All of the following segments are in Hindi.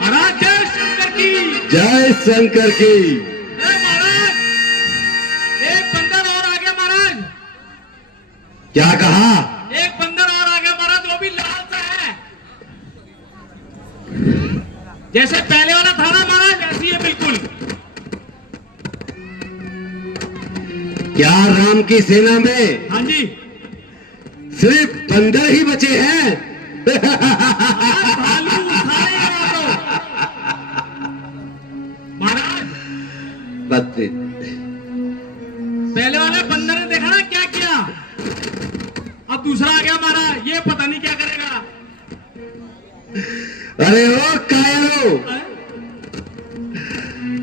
महाराज जय शंकर की। जय शंकर की। महाराज एक बंदर और आ गया महाराज। क्या कहा? एक बंदर और आ गया महाराज, वो भी लाल सा है, जैसे पहले वाला था ना महाराज, ऐसी है बिल्कुल। क्या राम की सेना में हाँ जी। सिर्फ बंदर ही बचे हैं? भालू उठा रहे हैं आप लोग। महाराज बत्ती पहले वाले बंदर ने देखा ना क्या किया, अब दूसरा आ गया महाराज, ये पता नहीं क्या करेगा। अरे ओ कायरो,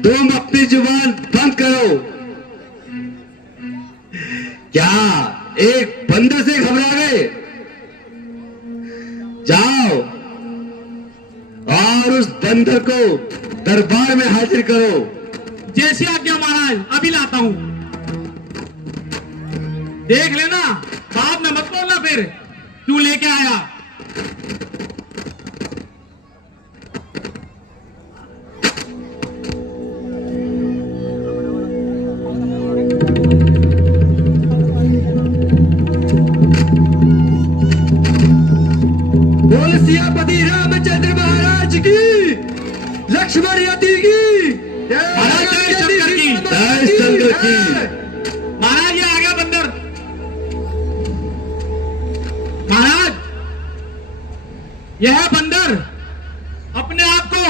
तुम अपनी जुबान बंद करो। क्या एक बंदर से घबरा गए? जाओ और उस बंदर को दरबार में हाजिर करो। जैसे आज्ञा महाराज, अभी लाता हूं। देख लेना, बाद में मत बोलना फिर क्यों लेके आया। बोल सियापति रामचंद्र महाराज की, लक्ष्मण यति की, महाराज जय शंकर की। जय शंकर की। महाराज ये आ गया बंदर। महाराज यह बंदर अपने आप को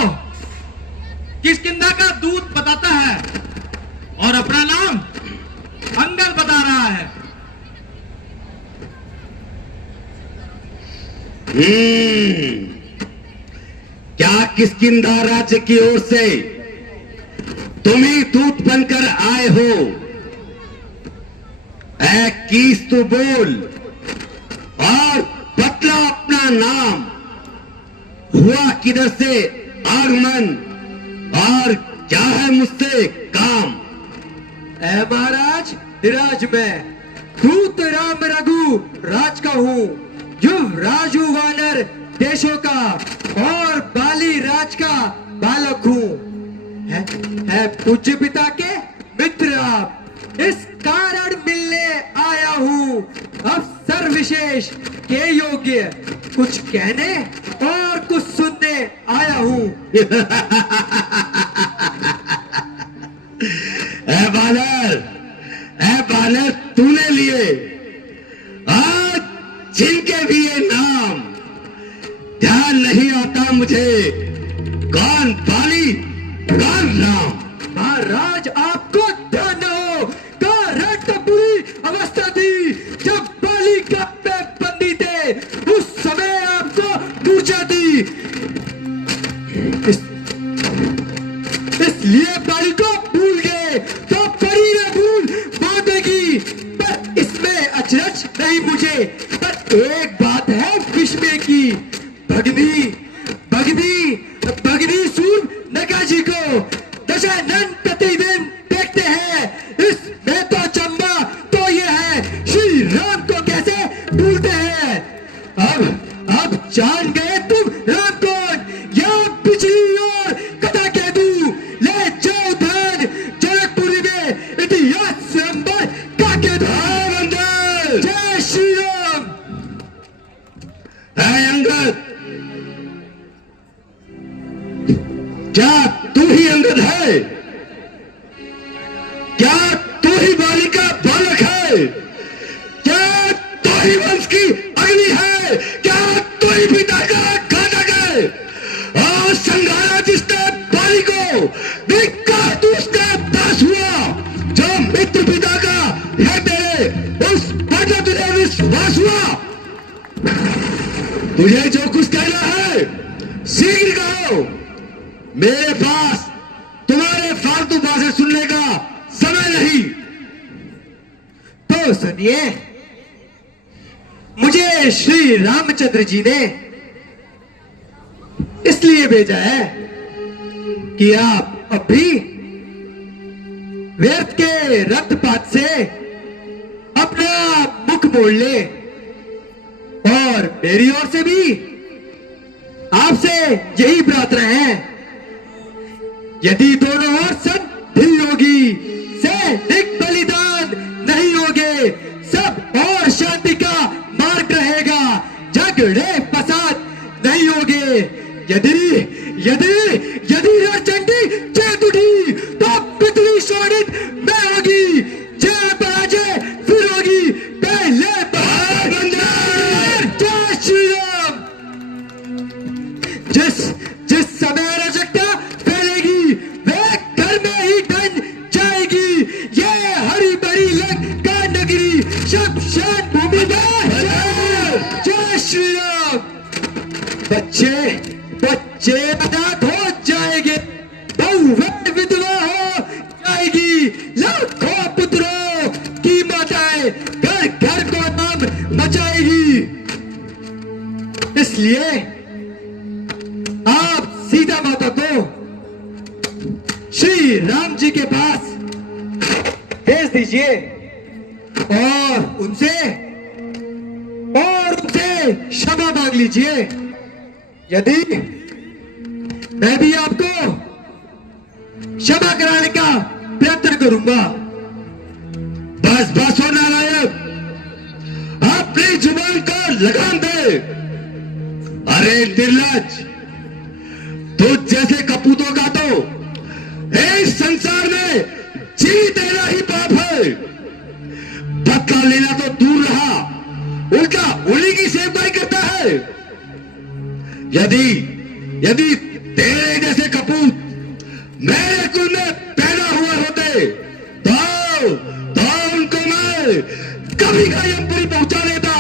किष्किंधा का दूत बताता है और अपना नाम अंगद बता रहा है। क्या किष्किंधा राज्य की ओर से तुम ही दूत बनकर आए हो? ऐ कीस तो बोल और बतला अपना नाम। हुआ किधर से आगमन और क्या है मुझसे काम? ऐ महाराज धीराज में दूत राम रघु राज का हूँ, युवराजु वानर देशों का और बाली राज का बालक हूँ। है पूज्य पिता के मित्र आप, इस कारण मिलने आया हूँ। अवसर विशेष के योग्य कुछ कहने और कुछ सुनने आया हूँ। ऐ बालर तूने लिए आज जिनके भी ये नाम ध्यान नहीं आता मुझे, कौन बाली कौन राम। महाराज आपको ध्यान न हो, कारण तो बुरी अवस्था थी जब बाली का पे बंदी थे, उस समय आपको मूर्छा दी। इसलिए बाली को भूल गए तो परी न भूल बांधेगी। पर इसमें अचरज नहीं मुझे, पर एक बात है विस्मय की। भगनी भगनी भगनी सुन नगाजी को दशानन प्रतिदिन देखते हैं, इसमें तो चंबा तो ये है, श्री राम को कैसे भूलते हैं। अब जान गए तुम राम कौन, या पिछली और कथा कह दूं। ले जाओ धन जनकपुरी में इतिहास स्वयंवर का कह दो। जय श्री राम। है अंगद, क्या तू ही अंगद है? क्या तू ही बाली का बालक है? क्या तू ही वंश की अग्नि है? क्या तू ही पिता का घातक है? और संघारा जिसने बाली को धिक्कार उसका दास हुआ, जो मित्र पिता का है तेरे, उस पर जो तुझे विश्वास हुआ। तुझे जो कुछ कहना है शीघ्र कहो, मेरे पास तुम्हारे फालतू बातें सुनने का समय नहीं। तो सुनिए, मुझे श्री रामचंद्र जी ने इसलिए भेजा है कि आप अभी व्यर्थ के रक्तपात से अपना मुख मोड़ ले, और मेरी ओर से भी आपसे यही प्रार्थना है, यदि दोनों ओर संधि होगी, सैनिक बलिदान नहीं होंगे, सब और शांति का मार्ग रहेगा, झगड़े फसाद नहीं होंगे। यदि यदि यदि रणचंडी चेत उठी तो पृथ्वी शोणित में होगी, जय पराजय फिर होगी, पहले जय श्री राम। जिस समय अराजकता फैलेगी वह घर में ही ढल जाएगी, ये हरी भरी लंका नगरी शमशान भूमि में जय श्री राम। बच्चे अनाथ हो जाएंगे, बहुएं विधवा हो जाएगी, लाखों पुत्रों की माताएं घर घर को नाम मचाएगी। इसलिए आप सीता माता को श्री राम जी के पास भेज दीजिए और उनसे क्षमा मांग लीजिए। यदि मैं भी आपको क्षमा कराने का प्रयत्न करूंगा। बस बस हो नारायण, अपनी जुबान को लगाम दे। अरे निर्लज, तुझ जैसे कपूतों का तो इस संसार में जी देना ही पाप है। बदला लेना तो दूर रहा, उल्टा उन्हीं की सेवकाई करता है। यदि तेरे जैसे कपूत मेरे कुल में पैदा हुए होते तो उनको मैं कभी का यमपुरी पहुंचा देता।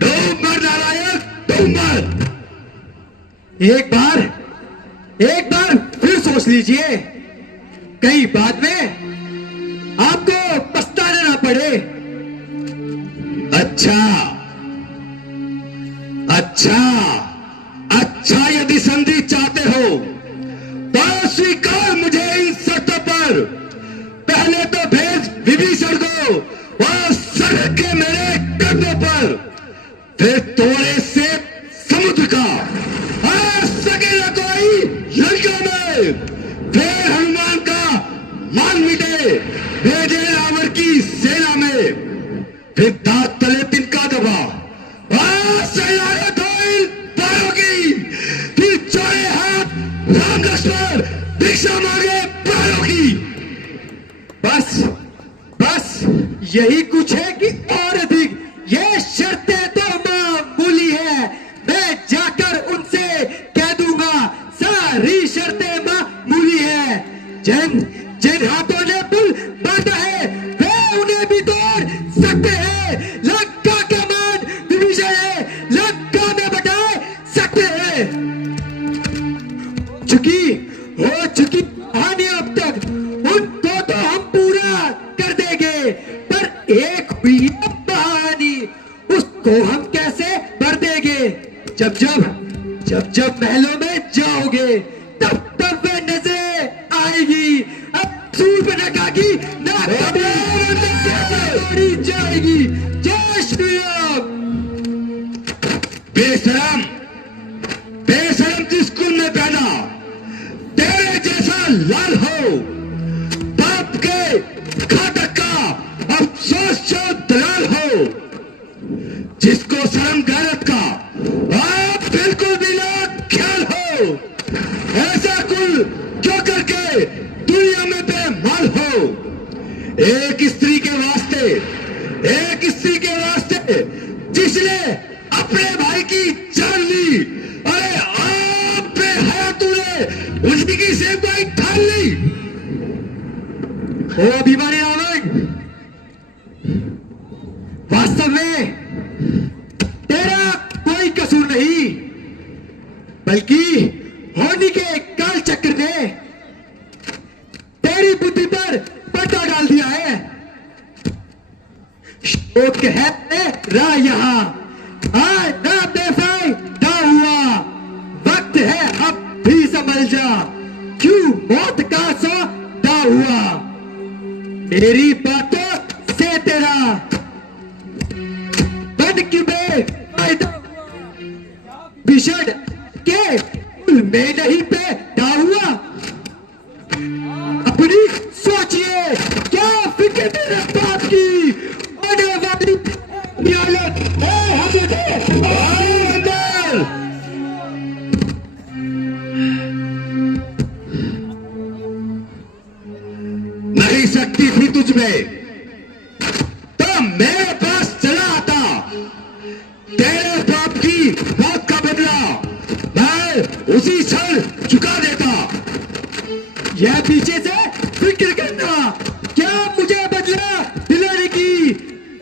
डूब मर नारायण, डूब मर। एक बार फिर सोच लीजिए, कहीं बाद में आपको पछताना ना पड़े। अच्छा, यदि संधि चाहते हो तो स्वीकार मुझे इन शर्तों पर। पहले तो भेज विभीषण को और सड़क के मेरे कंधों पर, फिर तोड़े से समुद्र का आ सकेगा कोई लंका में, फिर हनुमान का मान मिटे भेजे रावण की सेना में, फिर दांत तले तिनका दबा फिर चौड़े हाथ राम लक्ष्मण भिक्षा मांगे प्राणों की। बस यही कुछ है कि और अधिक। ये शर्तें तो मामूली है, मैं जाकर उनसे कह दूंगा सारी शर्तें मामूली है। जिन हाथों ने पुल बांधा है वे उन्हें भी तोड़ सकते हैं। लंका का मान विभीषण है, लंका में बटा सकते हैं। हो चुकी कहानी अब तक, उनको तो हम पूरा कर देंगे, पर एक हुई है कहानी, उसको हम कैसे भर देंगे? जब महलों में जाओगे तब वे नजर आएगी। अब सूर्पनखा की नाक तोड़ी जाएगी। जय श्री राम। बेशरम जिस कुल में पैदा तेरे जैसा लाल हो, बाप के घातक का अफसोस जो दलाल हो, जिसको शर्म गैरत का आप बिल्कुल भी ना ख्याल हो, ऐसा कुल क्यों करके दुनिया में बेमाल हो। एक स्त्री के वास्ते जिसने अपने भाई की जान ली, अरे आप पे है तूने उसी की सेवकाई ठान ली। ओ अभिमानी रावण, वास्तव में तेरा कोई कसूर नहीं, बल्कि होनी के काल चक्र ने तेरी बुद्धि पर पर्दा डाल दिया है। शोक है रा यहाँ ना बेफायदा हुआ, वक्त है अब भी संभल जा, क्यों मौत का सौदा हुआ। मेरी बातों बन की बेकायदा बिछड़ के पुल में नहीं पैदा हुआ। अपनी सोचिए क्या फिक्र मेरे बाप की होने वाली नियालत है हजरत नहीं सकती थी तुझमें तो मेरे पास चला आता, तेरे बाप की मौत का बदला मैं उसी क्षण चुका देता। यह पीछे से फिक्र करना क्या मुझे बदला दिलाने की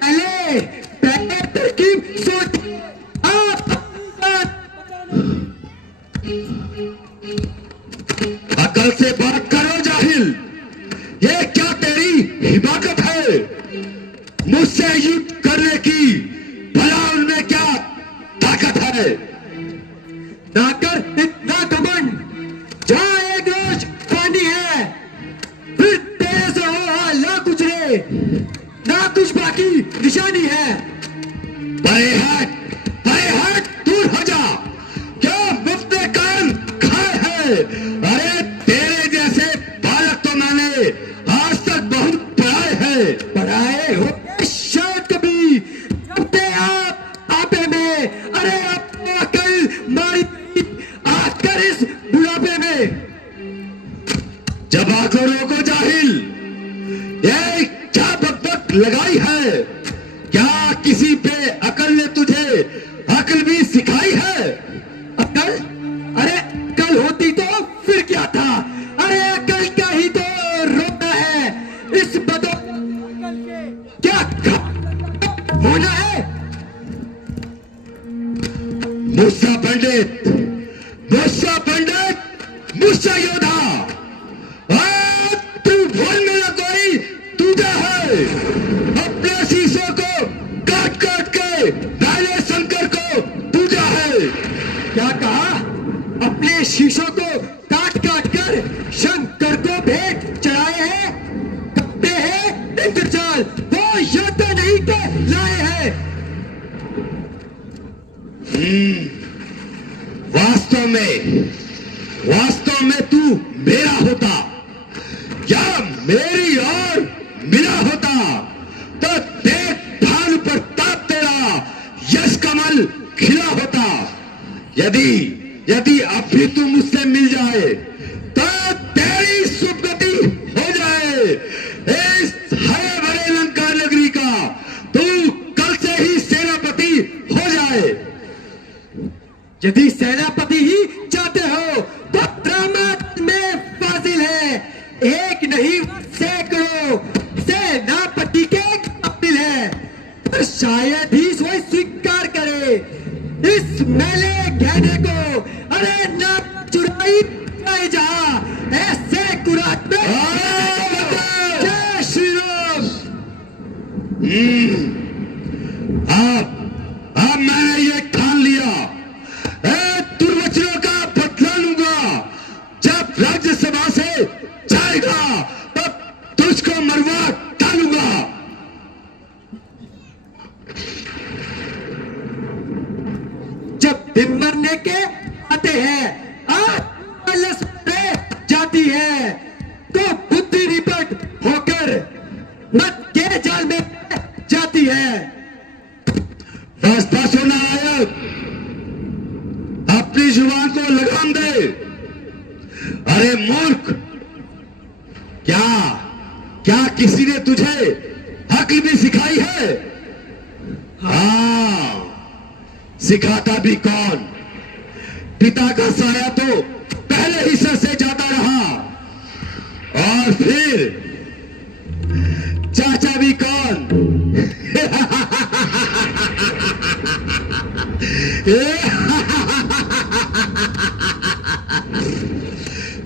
पहले तरकीब सोच। आप अकल से बात करो जाहिल, ये क्या तेरी हिमाकत है मुझसे युद्ध करने की? भला उनमें क्या ताकत है? ना कर इतना घमंड, जहां एक रोज पानी है फिर तेरे से हो हाल ना गुजरे, ना कुछ बाकी निशानी है। परे हट दूर हो जा, क्या मुफ्त में कान खाए है? अरे तेरे जैसे बालक तो मैंने आज तक बहुत पढ़ाए हैं। पढ़ाए हो शायद कभी, जब ते आप आपे में, अरे आपको अकल मारी आकर इस बुढ़ापे में। जब आंखों रोको जाहिल, ये क्या बकबक लगाई है? क्या किसी पे अकल ने तुझे अकल भी सिखाई है? अकल? अरे कल होती तो फिर क्या था? अरे अकल का ही तो रोना है इस बदो क्या होना है? मूसा पंडित, मूसा पंडित, मूसा योद्धा, तू भूल मेरा कोई तुझा है। अपने शीशों को काट काट के डाले शंकर को तुझा है। क्या कहा? अपने शीशों को काट काट कर शंकर को भेंट चढ़ाए हैं? करते हैं इंतजार, वो योद्धा नहीं के लाए हैं। वास्तव में तू मेरा होता या मेरी और मिला होता तो देख भानु प्रताप तेरा यश कमल खिला होता। यदि अब भी तू मुझसे मिल जाए तो तेरी सुगति हो जाए इस हरे भरे लंका नगरी का। तू कल से ही सेनापति हो जाए। यदि सेनापति ही चाहते हो तो दामाद में फाजिल है, एक नहीं सैकड़ों सेनापति के काबिल है। तो शायद ही वह स्वीकार करे इस मेले गहने को। अरे ना चुराई जाए जहां ऐसे कुरात में। जय श्री राम। अब मैंने ये ठान लिया, दुर्वचनों का बदला लूंगा। जब राज्यसभा से जाएगा तब तुझको मरवा डालूंगा। जब दिन मरने के आते हैं, आलस पे जाती है तो बुद्धि निपट होकर मत के जाल में जाती है। बस बस होना नायक, अपनी जुबान को लगाम दे। अरे मूर्ख, क्या किसी ने तुझे अक्ल भी सिखाई है? हाँ, सिखाता भी कौन? पिता का साया तो पहले ही सर से जाता रहा, और फिर चाचा भी कौन?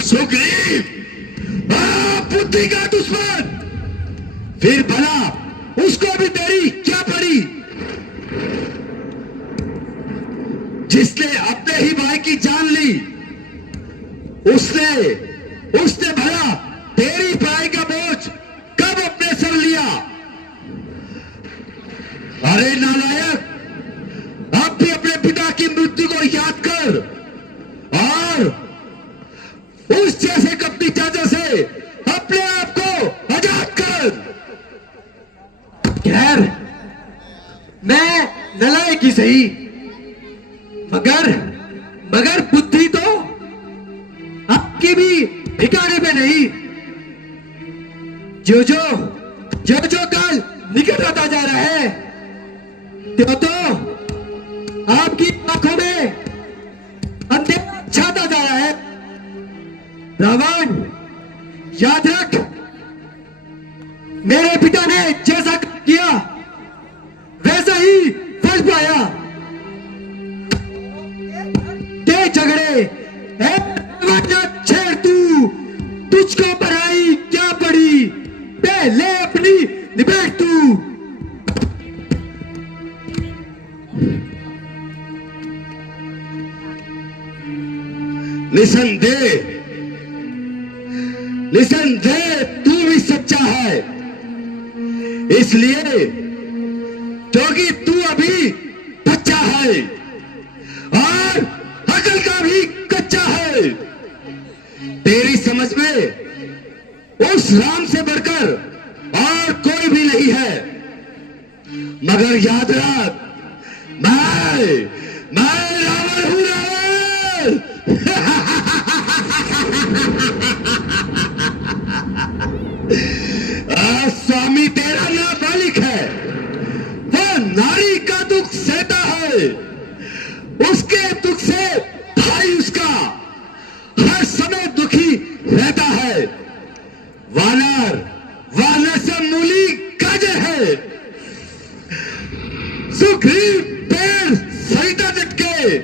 सुग्रीव, बुद्धि का दुश्मन। फिर भला उसको भी तेरी क्या पड़ी? जिसने अपने ही भाई की जान ली, उसने भला तेरी पढ़ाई का बोझ कब अपने सर लिया? अरे नालायक, अब भी अपने पिता की मृत्यु को याद कर और उस जैसे कपटी चाचा से अपने आप को आजाद कर। खैर, मैं नलायक ही सही, मगर बुद्धि तो आपकी भी ठिकाने पे नहीं। जो जो काल निकट आता जा रहा है, तो आपकी आंखों में अंधेरा छाता जा रहा है। रावण, याद रख, मेरे पिता ने जैसा किया वैसा ही फल पाया। ते झगड़े छेड़ तू, तुझको पढ़ाई क्या पड़ी, पहले अपनी निबेड़ तू। निसंदेह तू भी सच्चा है, इसलिए क्योंकि तू अभी बच्चा है और अकल का भी कच्चा है। तेरी समझ में उस राम से बढ़कर और कोई भी नहीं है, मगर याद रख, मैं रावण हूं, रावण। स्वामी तेरा नाबालिग है, वो नारी का दुख सहता है, उसके दुख से भाई उसका हर समय दुखी रहता है। वानर से मूली गाजर है, सुग्रीव पेड़ सरिता झटके,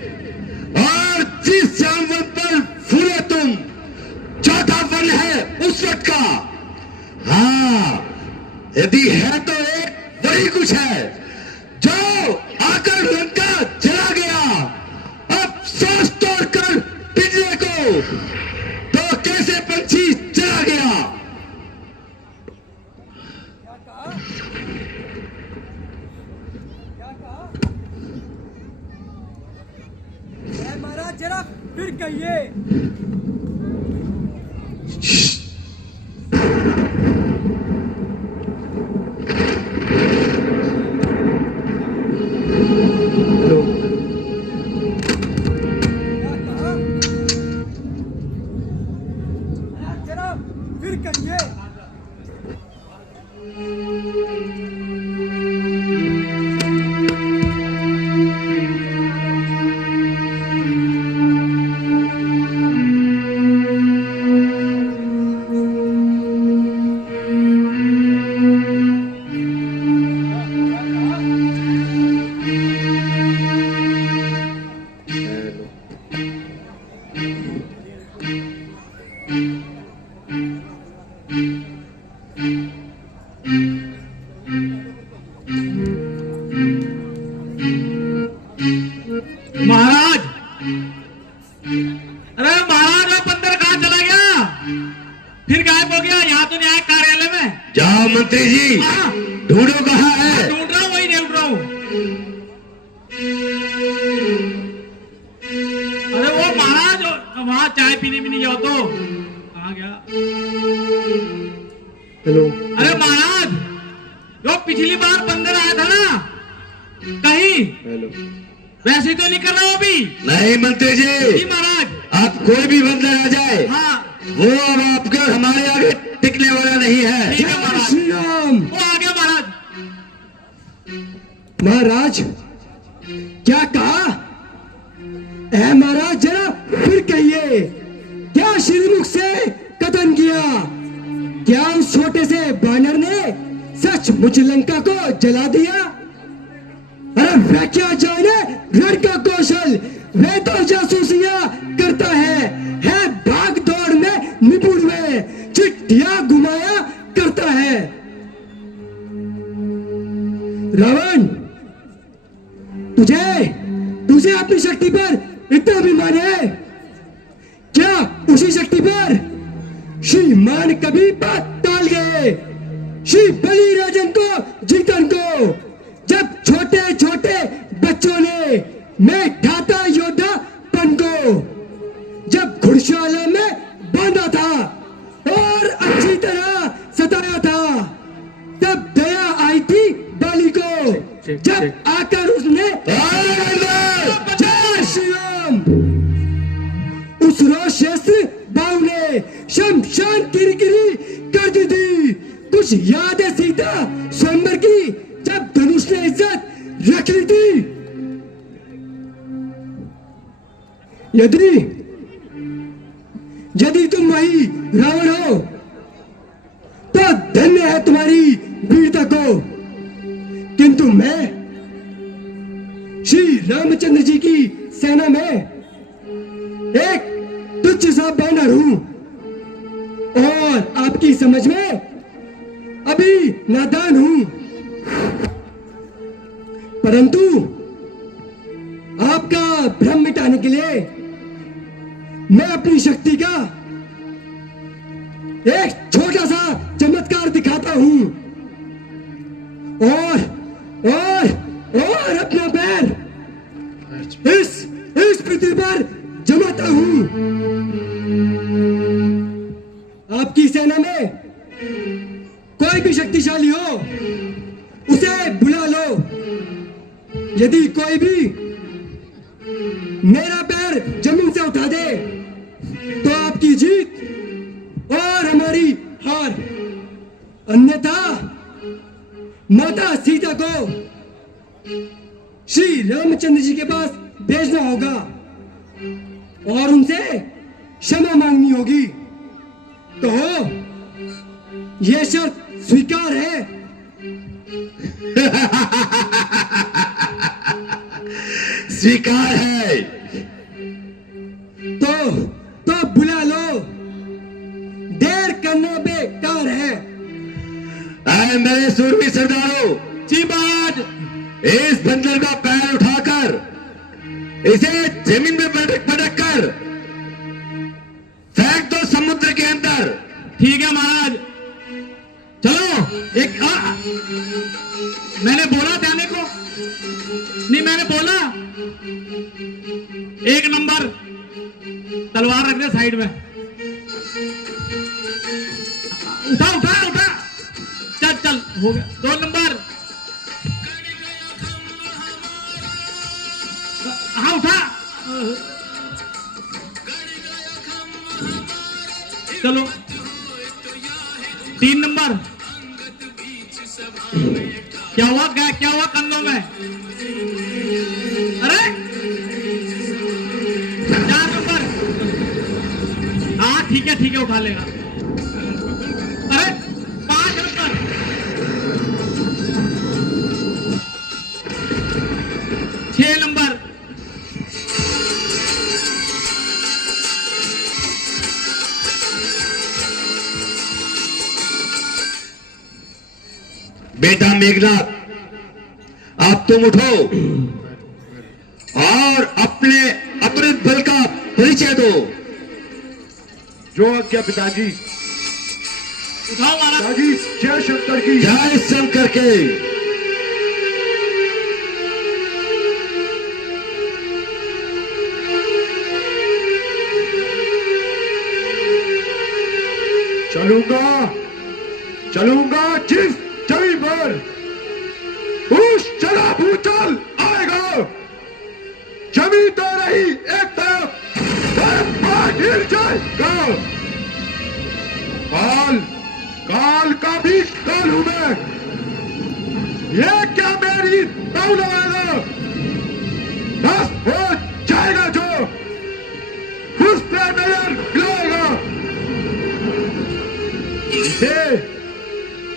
और जिस जामवन पर फूले तुम, चौथा वन है उस वट का। हाँ, यदि है तो एक वही कुछ है जो आकर लंका चला गया। अब सांस तोड़कर पिछले को तो कैसे पंछी चला गया। महाराज जरा फिर कहिए। फिर कहिए। महाराज, अरे महाराज, वो बंदर कहां चला गया, फिर गायब हो गया यहाँ तो न्याय कार्यालय में। जाओ मंत्री जी, हाँ। ढूंढो कहाँ है। ढूंढ रहा हूँ, वही ढूंढ रहा हूँ। अरे वो महाराज वहां चाय पीने भी नहीं गया तो कहाँ गया। हेलो, अरे महाराज, जो पिछली बार बंदर आया था ना, कहीं हेलो, वैसे तो नहीं कर रहा हूं अभी। नहीं मंत्री जी जी, महाराज। आप कोई भी बंदर आ जाए, हाँ, वो अब आपके और हमारे आगे टिकने वाला नहीं है। ठीक है महाराज। श्री राम। वो आ गया महाराज। महाराज, क्या कहा? ऐ महाराज, जरा फिर कहिए, क्या श्रीमुख से कथन किया? क्या उस छोटे से बानर ने सचमुच लंका को जला दिया? अरे वह क्या जाने रण का कौशल, वह तो जासूसियां करता है भाग दौड़ में निपुण, में चिट्ठियां घुमाया करता है। रावण, तुझे अपनी शक्ति पर इतना अभिमान है क्या? उसी शक्ति पर श्रीमान कभी बात टाल गए, श्री बलि राजन को जीतन को, जब छोटे है सीता स्वयंवर की, जब धनुष ने इज्जत रख ली थी। यदि यदि तुम वही रावण हो तो धन्य है तुम्हारी वीरता को, किंतु मैं श्री रामचंद्र जी की सेना में एक तुच्छ सा बैनर हूं और आपकी समझ में अभी नादान हूं, परंतु आपका भ्रम मिटाने के लिए मैं अपनी शक्ति का एक छोटा सा चमत्कार दिखाता हूं और अपना पैर इस पृथ्वी पर जमाता हूं। आपकी सेना में कोई भी शक्तिशाली हो उसे बुला लो। यदि कोई भी मेरा पैर जमीन से उठा दे तो आपकी जीत और हमारी हार, अन्यथा माता सीता को श्री रामचंद्र जी के पास भेजना होगा और उनसे क्षमा मांगनी होगी। कहो यह शर्त स्वीकार है? स्वीकार है। तो बुला लो, देर करना बेकार है। ऐ मेरे सूरवीर सरदारों, जी महाराज। इस बंदर का पैर उठाकर इसे जमीन में पटक कर फेंक दो समुद्र के अंदर। ठीक है महाराज, चलो। मैंने बोला जाने को नहीं, मैंने बोला 1 नंबर तलवार रख दे साइड में। उठा उठा उठा, चल चल, हो गया 2 नंबर। हाँ उठा, चलो 3 नंबर। क्या हुआ कंधों में? अरे 4 नंबर। हाँ ठीक है उठा लेगा। अरे 5 नंबर। 6 नंबर। बेटा मेघनाथ, अब तुम उठो और अपने अपरित बल का परिचय दो। जो आज्ञा पिताजी। उठाओ महाराज। पिताजी जय शंकर की। जय शंकर के। चलूंगा जिस जमीन पर उस जगह भूचाल आएगा, जमीन तो रही एक तरफ, गिर जाएगा। काल का भी काल हूं मैं। ये क्या मेरी दाव लगाएगा? बस हो जाएगा जो उस पे नजर गिराएगा।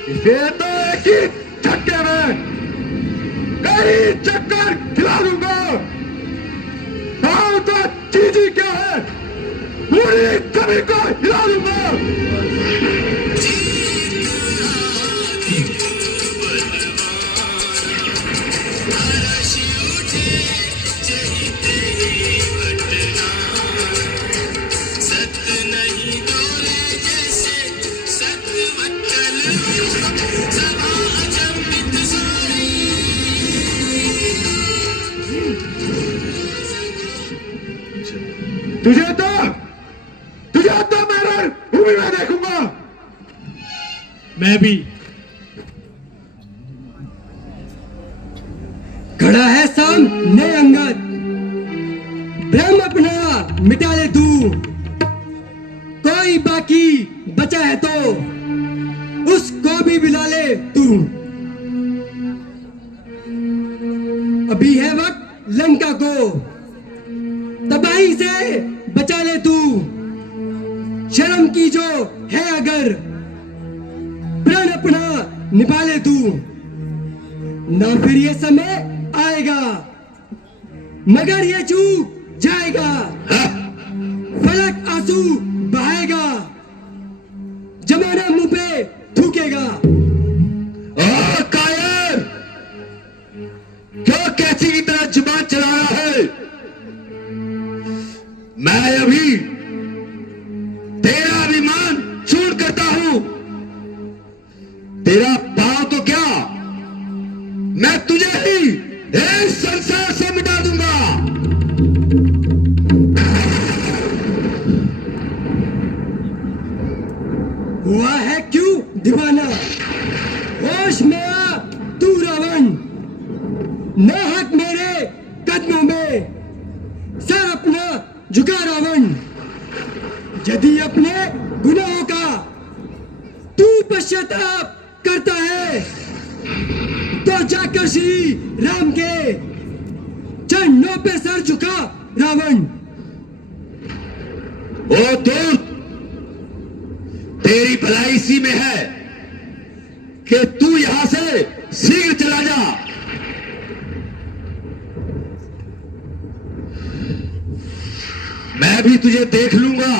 इसे तो एक ही झटके में कई चक्कर खिला दूंगा। तो चीजी क्या है, पूरी जमीन को हिला दूंगा। तुझे तो मैं भूमि में देखूंगा। मैं भी। खड़ा है सामने अंगद, भ्रम अपना मिटा ले तू। कोई बाकी बचा है तो उसको भी बुला ले तू। अभी है वक्त लंका को तबाही से बचा ले तू। शर्म की जो है अगर प्राण अपना निभा ले तू। ना फिर ये समय आएगा मगर ये चूक जाएगा। फलक आंसू बहाएगा जमाना मुंह पे थूकेगा। ओ कायर, क्यों कैसी की तरह जुबान चला रहा है? मैं अभी तेरा अभिमान चूर करता हूं। तेरा पांव तो क्या, मैं तुझे ही इस संसार से मिटा दूंगा। हुआ है क्यों दीवाना, होश में आ तू रावण। ना हक मेरे कदमों में सर अपना झुका रावण। यदि अपने गुनाहों का तू पश्चाताप करता है तो जाकर श्री राम के चरणों पे सर झुका रावण। ओ दूत, तेरी भलाई इसी में है कि तू यहां से शीघ्र चला जा। मैं भी तुझे देख लूंगा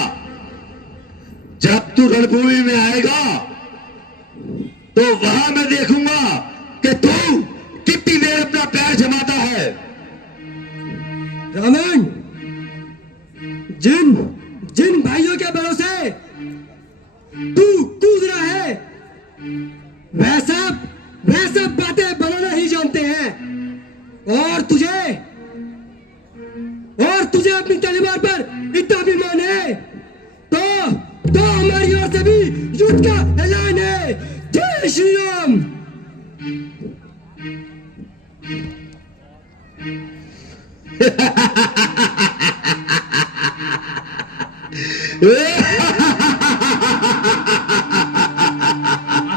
जब तू रणभूमि में आएगा। तो वहां मैं देखूंगा कि तू कितनी देर अपना पैर जमाता है। रावण, जिन जिन भाइयों के भरोसे तू कूद रहा है वह सब बातें बनाना ही जानते हैं। और तुझे अपनी तलवार पर इतना अभिमान है तो हमारी ओर से भी युद्ध का ऐलान है। जय श्री राम।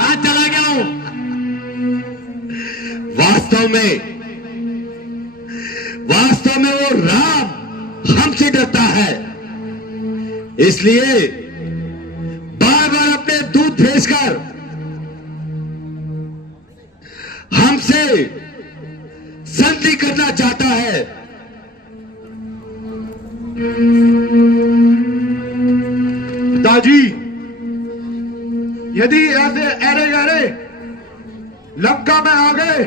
आज चला गया हूं। वास्तव में वो राम हमसे डरता है, इसलिए बार बार अपने दूत भेजकर हमसे संधि करना चाहता है। पिताजी, यदि ऐसे अरे अरे लंका में आ गए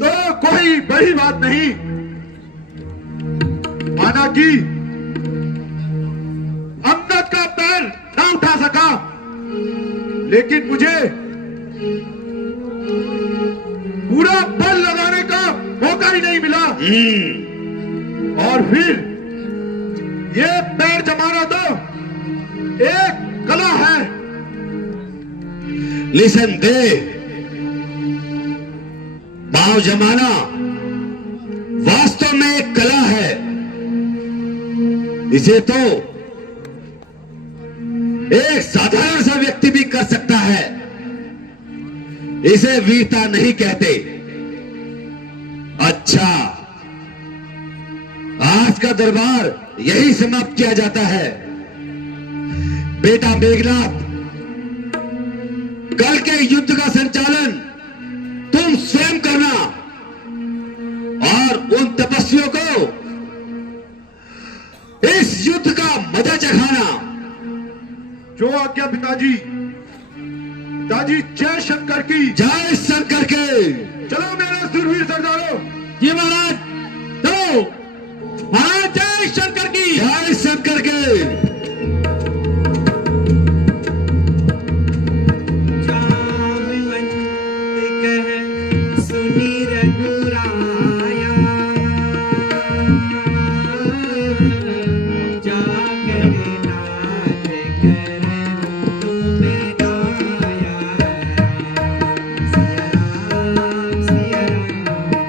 तो कोई बड़ी बात नहीं। माना कि अंगद का पैर न उठा सका, लेकिन मुझे पूरा बल लगाने का मौका ही नहीं मिला। और फिर ये पैर जमाना तो एक कला है। लिसन दे, पांव जमाना वास्तव में एक कला है। इसे तो एक साधारण सा व्यक्ति भी कर सकता है। इसे वीरता नहीं कहते। अच्छा, आज का दरबार यही समाप्त किया जाता है। बेटा मेघनाथ, कल के युद्ध का संचालन तुम स्वयं करना और उन तपस्वियों को इस युद्ध का मजा चखाना। जो आज्ञा पिताजी। पिताजी, जय शंकर की। जय शंकर